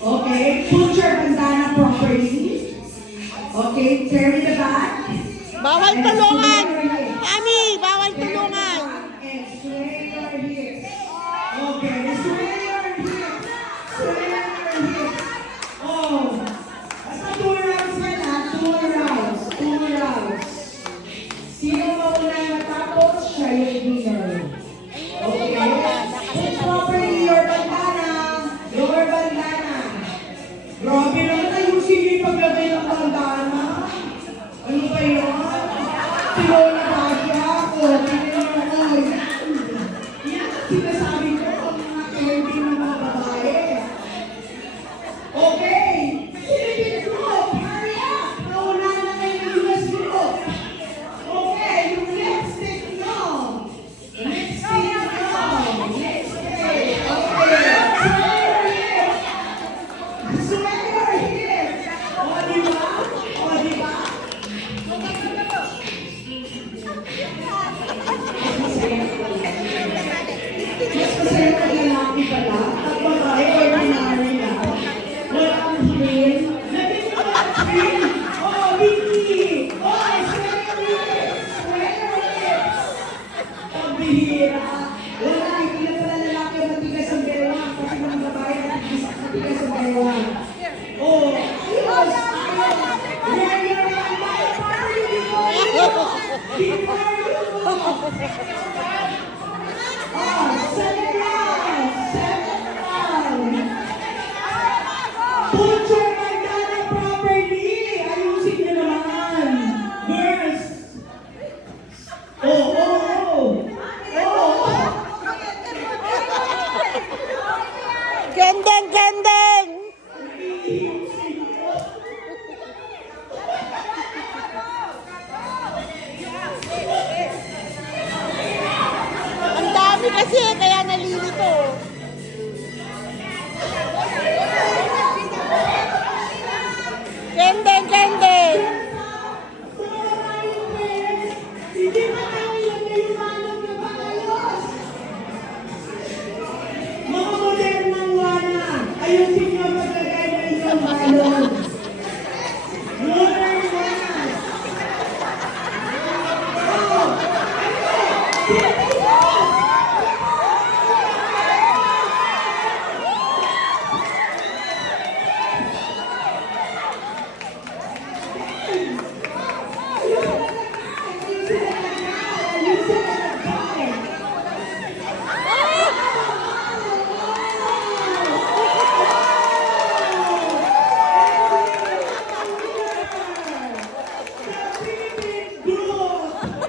Okay, put your bandana properly. Okay, carry the bag. Bawal tulungan! Mami, bawal tulungan! And sway your hips. Okay, sway your hips. Sway your hips. Oh, basta 2 rounds yan ha. 2 rounds. 2 rounds. Sino mauna matapos, siya yung winner. Okay, put properly your bandana. Your bandana. Grabe naman, ayusin niyo yung paglagay ng bandana. Ano ba yun? Tirola ba siya? O, tingnan mo. Yan ang sinasabi ko ang mga candy ng mga babae. Okay, Philippine group, hurry up! Nauna na kayo ng US group. Okay, yung lipstick nyo. Lipstick nyo. Lipstick. Okay, sway your hips. Sway your hips. O, diba? O, diba? Mas masaya pag lalaki pala, at babae, ordinary na. Walang hill. Nabit mo ba ang hill? Oh, Vicky! Oh, sway your hips! Sway your hips! Ang bihira. Wala, hindi na pala lalaki ang matigas ang bewang, kasi mga babae matigas ang bewang.